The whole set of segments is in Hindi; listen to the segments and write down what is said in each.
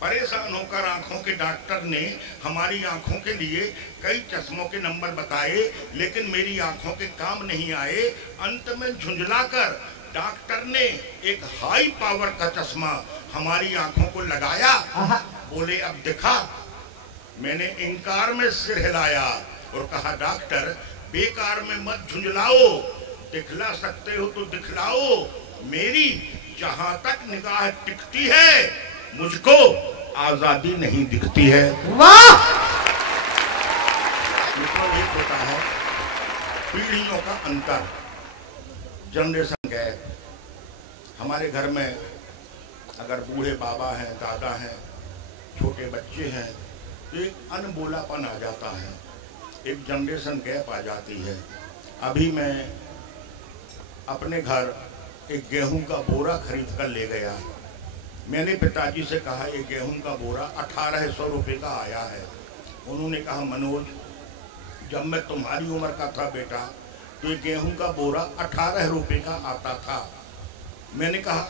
परेशान होकर आंखों के डॉक्टर ने हमारी आंखों के लिए कई चश्मों के नंबर बताए, लेकिन मेरी आंखों के काम नहीं आए। अंत में झुंझलाकर डॉक्टर ने एक हाई पावर का चश्मा हमारी आंखों को लगाया। बोले अब दिखा। मैंने इंकार में सिर हिलाया और कहा डॉक्टर बेकार में मत झुंझलाओ, दिखला सकते हो तो दिखलाओ। मेरी जहां तक निगाह टिकती है मुझको आजादी नहीं दिखती है। वाह! एक होता है पीढ़ियों का अंतर, जनरेशन गैप। हमारे घर में अगर बूढ़े बाबा हैं, दादा हैं, छोटे बच्चे हैं, तो एक अनबोलापन आ जाता है, एक जनरेशन गैप आ जाती है। अभी मैं अपने घर एक गेहूं का बोरा खरीद कर ले गया। मैंने पिताजी से कहा ये गेहूं का बोरा 1800 रुपये का आया है। उन्होंने कहा मनोज जब मैं तुम्हारी उम्र का था बेटा तो ये गेहूं का बोरा 18 रुपये का आता था। मैंने कहा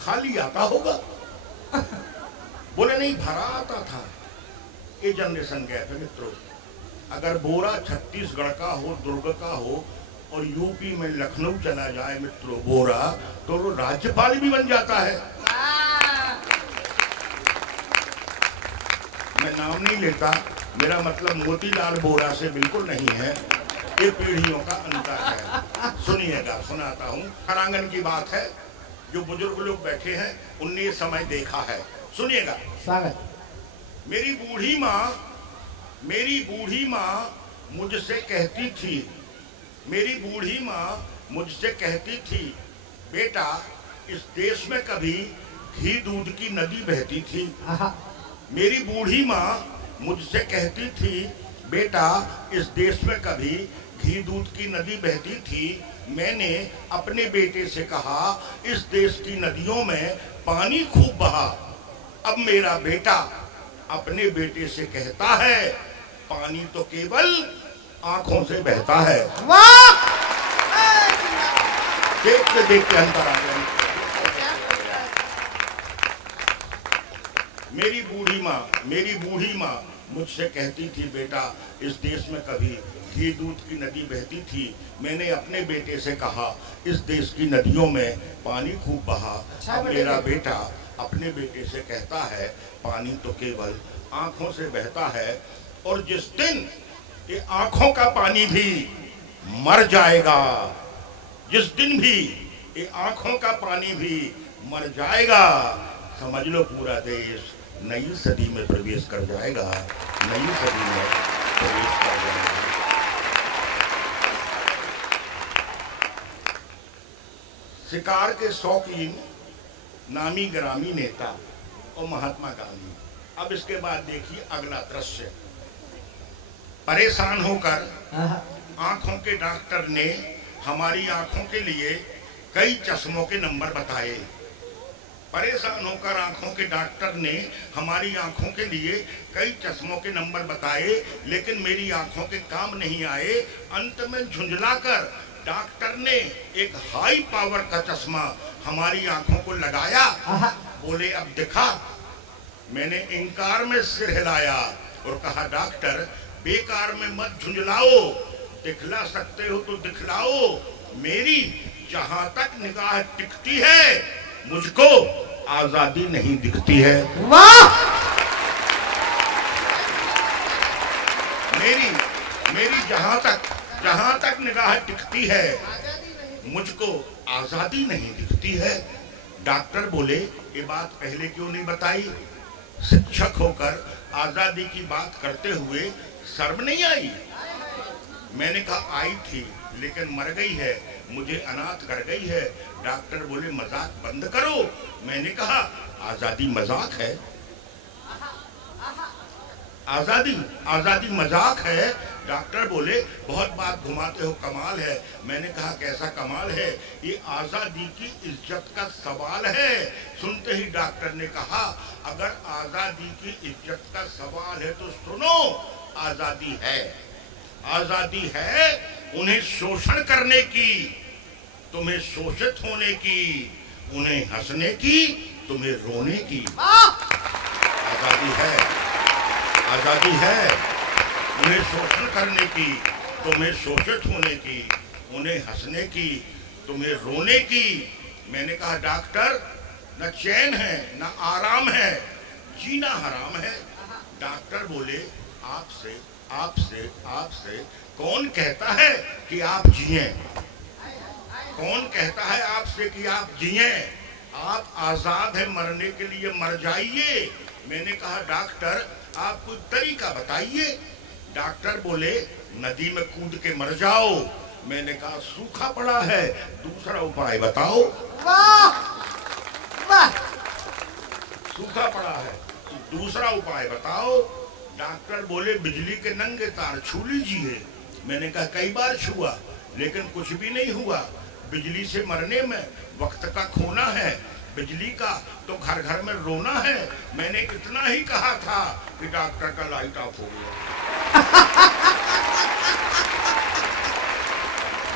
खाली आता होगा? बोले नहीं भरा आता था। ये जनरेशन गैप है मित्रों। अगर बोरा छत्तीसगढ़ का हो, दुर्ग का हो और यूपी में लखनऊ चला जाए मित्रों बोरा, तो वो राज्यपाल भी बन जाता है। मैं नाम नहीं लेता, मेरा मतलब मोतीलाल बोरा से बिल्कुल नहीं है। ये पीढ़ियों का अंतर है। सुनिएगा, सुनाता हूँ। हरांगन की बात है, जो बुजुर्ग लोग बैठे हैं उनने ये समय देखा है। सुनिएगा। स्वागत। मेरी बूढ़ी माँ मुझसे कहती थी, मेरी बूढ़ी माँ मुझसे कहती थी बेटा इस देश में कभी घी दूध की नदी बहती थी। मेरी बूढ़ी माँ मुझसे कहती थी बेटा इस देश में कभी घी दूध की नदी बहती थी। मैंने अपने बेटे से कहा इस देश की नदियों में पानी खूब बहा। अब मेरा बेटा अपने बेटे से कहता है पानी तो केवल आंखों से बहता है। वाह! देखते देखते अंतर आ गया। मेरी बूढ़ी माँ मुझसे कहती थी बेटा इस देश में कभी घी दूध की नदी बहती थी। मैंने अपने बेटे से कहा इस देश की नदियों में पानी खूब बहा। अब मेरा बेटा अपने बेटे से कहता है पानी तो केवल आंखों से बहता है। और जिस दिन ये आंखों का पानी भी मर जाएगा, जिस दिन भी ये आंखों का पानी भी मर जाएगा, समझ लो पूरा देश नई सदी में प्रवेश कर जाएगा। नई सदी में प्रवेश कर जाएगा। शिकार के शौकीन नामी ग्रामी नेता और महात्मा गांधी। अब इसके बाद देखिए अगला दृश्य। परेशान होकर आंखों के डॉक्टर ने हमारी आंखों के लिए कई चश्मों के नंबर बताए। परेशान होकर आंखों के डॉक्टर ने हमारी आंखों के लिए कई चश्मों के नंबर बताए, लेकिन मेरी आंखों के काम नहीं आए। अंत में झुंझलाकर डॉक्टर ने एक हाई पावर का चश्मा हमारी आंखों को लगाया। बोले अब दिखा। मैंने इंकार में सिर हिलाया और कहा डॉक्टर बेकार में मत झुंझलाओ, दिखला सकते हो तो दिखलाओ। मेरी जहां तक निगाह टिकती है मुझको आजादी नहीं दिखती है। वाह! मेरी जहां तक निगाह टिकती है मुझको आजादी नहीं दिखती है। डॉक्टर बोले ये बात पहले क्यों नहीं बताई? शिक्षक होकर आजादी की बात करते हुए शर्म नहीं आई? मैंने कहा आई थी लेकिन मर गई है, मुझे अनाथ कर गई है। डॉक्टर बोले मजाक बंद करो। मैंने कहा आजादी मजाक है? आजादी मजाक है? डॉक्टर बोले बहुत बात घुमाते हो, कमाल है। मैंने कहा कैसा कमाल है? ये आजादी की इज्जत का सवाल है। सुनते ही डॉक्टर ने कहा अगर आजादी की इज्जत का सवाल है तो सुनो, आजादी है उन्हें शोषण करने की, तुम्हें शोषित होने की, उन्हें हंसने की, तुम्हें रोने की। आजादी है उन्हें शोषण करने की, तुम्हें शोषित होने की, उन्हें हंसने की, तुम्हें रोने की। मैंने कहा डॉक्टर, न चैन है न आराम है, जीना हराम है। डॉक्टर बोले आपसे आपसे आपसे कौन कहता है कि आप जिए? कौन कहता है आपसे कि आप जिए? आप आजाद है मरने के लिए, मर जाइए। मैंने कहा डॉक्टर आप कोई तरीका बताइए। डॉक्टर बोले नदी में कूद के मर जाओ। मैंने कहा सूखा पड़ा है, दूसरा उपाय बताओ। वाह वाह, सूखा पड़ा है, दूसरा उपाय बताओ। डॉक्टर बोले बिजली के नंगे तार छू लीजिए। मैंने कहा कई बार छुआ लेकिन कुछ भी नहीं हुआ। बिजली से मरने में वक्त का खोना है, बिजली का तो घर घर में रोना है। मैंने इतना ही कहा था कि डॉक्टर का लाइट ऑफ हो गया।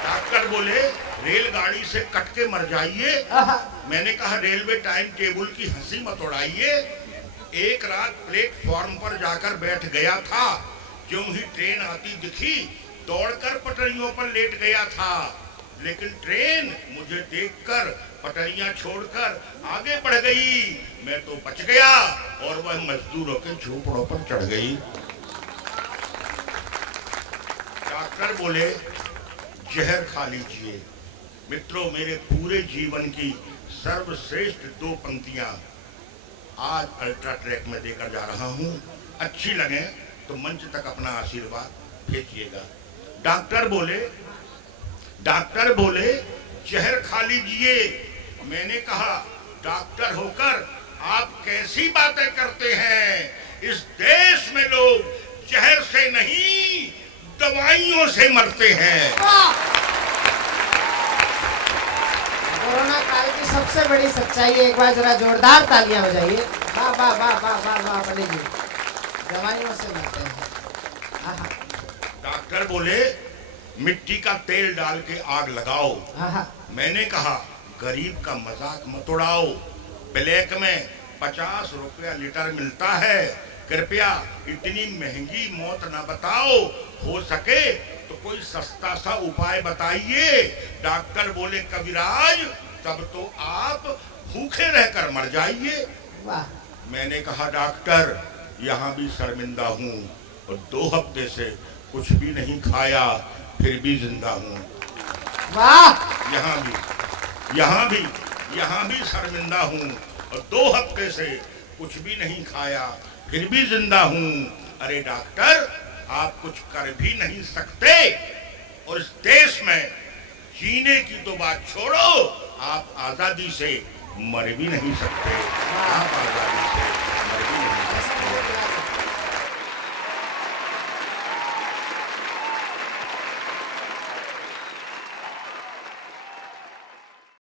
डॉक्टर बोले रेलगाड़ी से कट के मर जाइए। मैंने कहा रेलवे टाइम टेबल की हंसी मत उड़ाइए। एक रात प्लेटफॉर्म पर जाकर बैठ गया था, ज्यों ही ट्रेन आती दिखी दौड़कर पटरियों पर लेट गया था। लेकिन ट्रेन मुझे देखकर पटरियां छोड़कर आगे बढ़ गई। मैं तो बच गया और वह मजदूरों के झोपड़ों पर चढ़ गई। डॉक्टर बोले जहर खा लीजिए। मित्रों, मेरे पूरे जीवन की सर्वश्रेष्ठ 2 पंक्तियां आज अल्ट्रा ट्रैक में देकर जा रहा हूं। अच्छी लगे तो मंच तक अपना आशीर्वाद भेजिएगा। डॉक्टर बोले जहर खा लीजिए। मैंने कहा डॉक्टर होकर आप कैसी बातें करते हैं? इस देश में लोग जहर से नहीं दवाइयों से मरते हैं। कोरोना काल की सबसे बड़ी सच्चाई है। एक बार जरा जोरदार तालियां बजाइए। वाह वाह वाह वाह वाह वाह पंडित जी, दवाइयों से मरते हैं। डॉक्टर बोले मिट्टी का तेल डाल के आग लगाओ। मैंने कहा गरीब का मजाक मत उड़ाओ। ब्लैक में 50 रुपया लीटर मिलता है, कृपया इतनी महंगी मौत न बताओ। हो सके तो कोई सस्ता सा उपाय बताइए। डॉक्टर बोले कविराज तब तो आप भूखे रहकर मर जाइए। मैंने कहा डॉक्टर यहाँ भी शर्मिंदा हूँ और 2 हफ्ते से कुछ भी नहीं खाया, फिर भी जिंदा हूँ। यहाँ भी शर्मिंदा हूँ और 2 हफ्ते से कुछ भी नहीं खाया, फिर भी जिंदा हूँ। अरे डॉक्टर आप कुछ कर भी नहीं सकते और इस देश में जीने की तो बात छोड़ो, आप आजादी से मर भी नहीं सकते। आप आजादी से मर भी नहीं सकते।